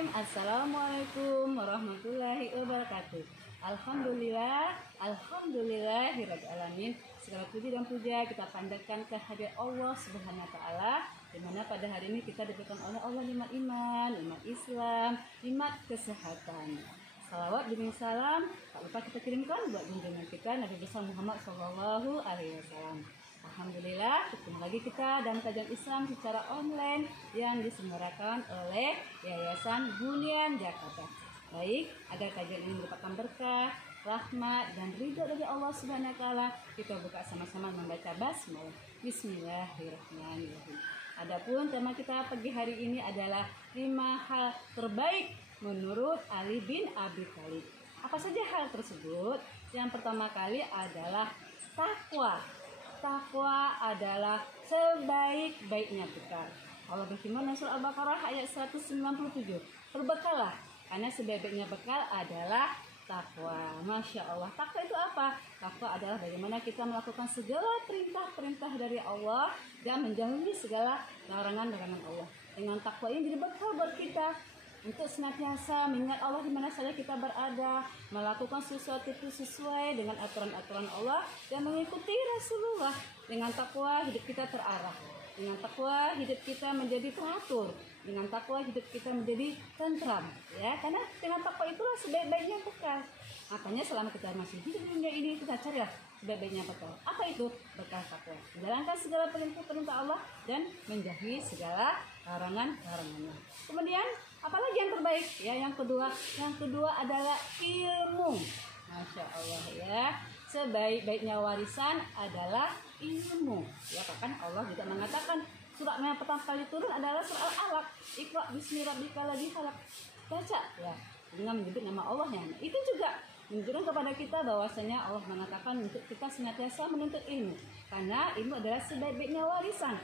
Bismillahirrahmanirrahim. Assalamualaikum warahmatullahi wabarakatuh. Alhamdulillahirrahmanirrahim. Segala puji dan puja kita panjatkan kehadirat Allah Subhanahu wa taala, di mana pada hari ini kita diberikan oleh Allah nikmat iman, nikmat Islam, nikmat kesehatan. Salawat demi salam tak lupa kita kirimkan buat junjungan kita Nabi besar Muhammad SAW. Alhamdulillah, ketemu lagi kita dan kajian Islam secara online yang diselenggarakan oleh Yayasan Bunian Jakarta. Baik, agar kajian ini merupakan berkah, rahmat dan ridho dari Allah Subhanahu wa taala, kita buka sama-sama membaca basmalah. Bismillahirrahmanirrahim. Adapun tema kita pagi hari ini adalah 5 hal terbaik menurut Ali bin Abi Thalib. Apa saja hal tersebut? Yang pertama kali adalah takwa. Takwa adalah sebaik-baiknya bekal. Allah berfirman dalam surah Al-Baqarah ayat 197. Berbekallah, karena sebaik-baiknya bekal adalah takwa. Masya Allah. Takwa itu apa? Takwa adalah bagaimana kita melakukan segala perintah-perintah dari Allah dan menjauhi segala larangan-larangan Allah. Dengan takwa ini jadi bekal buat kita untuk senantiasa mengingat Allah di mana saja kita berada, melakukan sesuatu itu sesuai dengan aturan-aturan Allah dan mengikuti Rasulullah. Dengan takwa hidup kita terarah, dengan takwa hidup kita menjadi teratur, dengan takwa hidup kita menjadi tentram, ya. Karena dengan takwa itulah sebaik-baiknya bekal. Makanya selama kita masih hidup di dunia ini, kita carilah sebaik-baiknya bekal. Apa itu? Bekal takwa. Menjalankan segala perintah-perintah Allah dan menjauhi segala larangan-larangannya. Kemudian apalagi yang terbaik? Ya, yang kedua adalah ilmu. Masya Allah, ya. Sebaik-baiknya warisan adalah ilmu. Ya, bahkan Allah juga mengatakan surat yang pertama kali turun adalah surah Al-Alaq. Iqra bismi rabbikal ladzi khalaq. Baca, ya, dengan menyebut nama Allah yang itu juga menunjukkan kepada kita bahwasanya Allah mengatakan untuk kita senantiasa menuntut ilmu, karena ilmu adalah sebaik-baiknya warisan.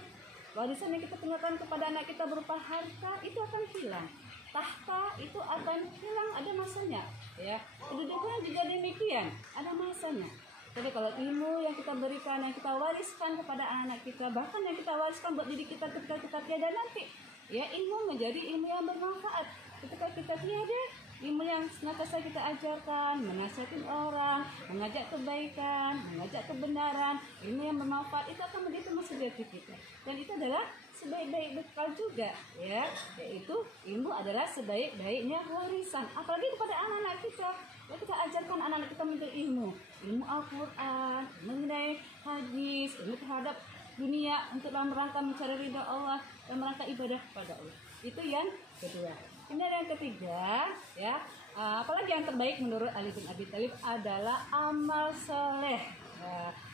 Warisan yang kita tinggalkan kepada anak kita berupa harta itu akan hilang, tahta itu akan hilang, ada masanya, ya. Kedudukan juga demikian, ada masanya. Tapi kalau ilmu yang kita berikan, yang kita wariskan kepada anak kita, bahkan yang kita wariskan buat diri kita ketika kita tiada nanti, ya, ilmu menjadi ilmu yang bermanfaat. Ketika kita tiada, ilmu yang senantiasa kita ajarkan, menasihatin orang, mengajak kebaikan, mengajak kebenaran, ilmu yang bermanfaat itu akan menjadi teman sejati kita. Dan itu adalah sebaik-baik bekal juga, ya, yaitu ilmu adalah sebaik-baiknya warisan. Apalagi kepada anak-anak kita, ya, kita ajarkan anak-anak kita menuntut ilmu Al-Quran, mengenai hadis, ilmu terhadap dunia untuk dalam rangka mencari ridha Allah dan rangka ibadah kepada Allah. Itu yang kedua. Kemudian yang ketiga, ya, apalagi yang terbaik menurut Ali bin Abi Thalib adalah amal soleh.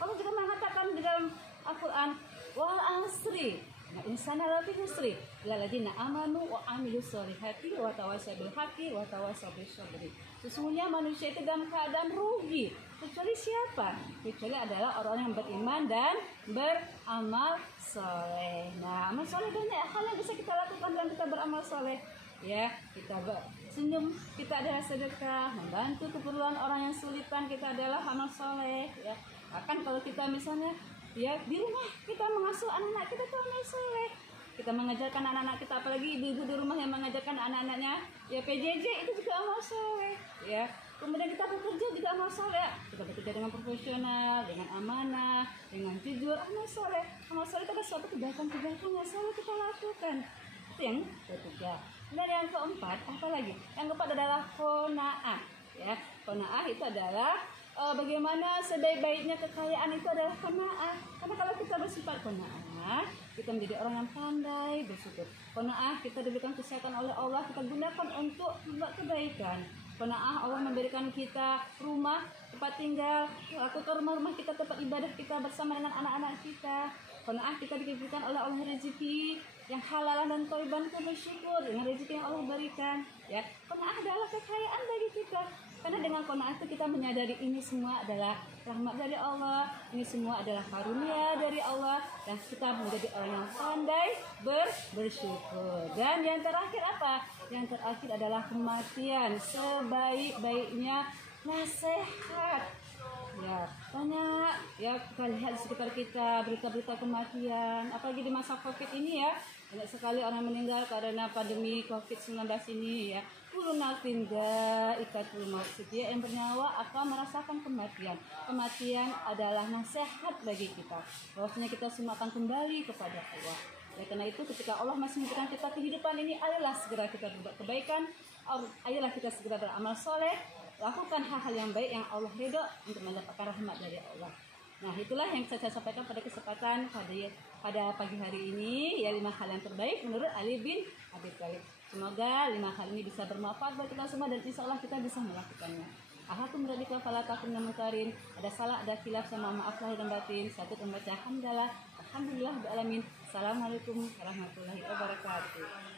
Allah juga mengatakan di dalam Al-Quran, wal asri, nah insana lafi husri, lalladzina amanu wa amilus solihati wa tawassaw bil haqqi wa tawassaw bis sabri. Sesungguhnya manusia itu dalam keadaan rugi, kecuali siapa? Kecuali adalah orang yang beriman dan beramal soleh. Nah, amal soleh banyak hal yang bisa kita lakukan dalam kita beramal soleh. Ya, kita senyum, kita adalah sedekah, membantu keperluan orang yang sulitan, kita adalah amal soleh, ya. Bahkan kalau kita misalnya, ya, di rumah kita mengasuh anak-anak kita itu amal soleh. Kita mengajarkan anak-anak kita, apalagi ibu-ibu di rumah yang mengajarkan anak-anaknya, ya, PJJ itu juga amal soleh, ya. Kemudian kita bekerja juga amal soleh. Kita bekerja dengan profesional, dengan amanah, dengan jujur, amal soleh. Amal soleh itu adalah suatu kebaikan-kebaikan yang selalu kita lakukan. Itu yang ketiga. Dan yang keempat, apa lagi? Yang keempat adalah qanaah, ya. Qanaah itu adalah bagaimana sebaik-baiknya kekayaan itu adalah qanaah. Karena kalau kita bersifat qanaah, kita menjadi orang yang pandai bersyukur. Qanaah kita diberikan kesehatan oleh Allah, kita gunakan untuk membuat kebaikan. Qanaah Allah memberikan kita rumah, tempat tinggal, lakukan rumah-rumah kita, tempat ibadah kita bersama dengan anak-anak kita. Qanaah kita diberikan oleh Allah rezeki yang halal dan thayyiban, kita bersyukur dengan rezeki yang Allah berikan, ya. Qanaah adalah kekayaan bagi kita. Karena dengan qanaah itu kita menyadari ini semua adalah rahmat dari Allah, ini semua adalah karunia dari Allah, dan kita menjadi orang yang pandai bersyukur. Dan yang terakhir apa? Yang terakhir adalah kematian, sebaik-baiknya nasihat. Ya, banyak ya kita lihat di sekitar kita berita-berita kematian, apalagi di masa Covid ini, ya. Banyak sekali orang meninggal karena pandemi COVID-19 ini ya. Kullu nafsin dha'iqatul maut. Setiap yang bernyawa akan merasakan kematian. Kematian adalah nasihat bagi kita. Bahwasanya kita semua akan kembali kepada Allah. Ya, karena itu ketika Allah masih memberikan kita kehidupan ini, ayolah segera kita berbuat kebaikan, ayolah kita segera beramal soleh, lakukan hal-hal yang baik yang Allah ridho untuk mendapatkan rahmat dari Allah. Nah, itulah yang saya sampaikan pada kesempatan pada pagi hari ini, ya 5 hal yang terbaik menurut Ali bin Abi Thalib. Semoga 5 hal ini bisa bermanfaat buat kita semua dan insya Allah kita bisa melakukannya. Ahakum radika fala takunna mutarin. Ada salah, ada khilaf, sama maaf lahir dan batin. Satu membaca hamdalah. Alhamdulillah alamin. Assalamualaikum warahmatullahi wabarakatuh.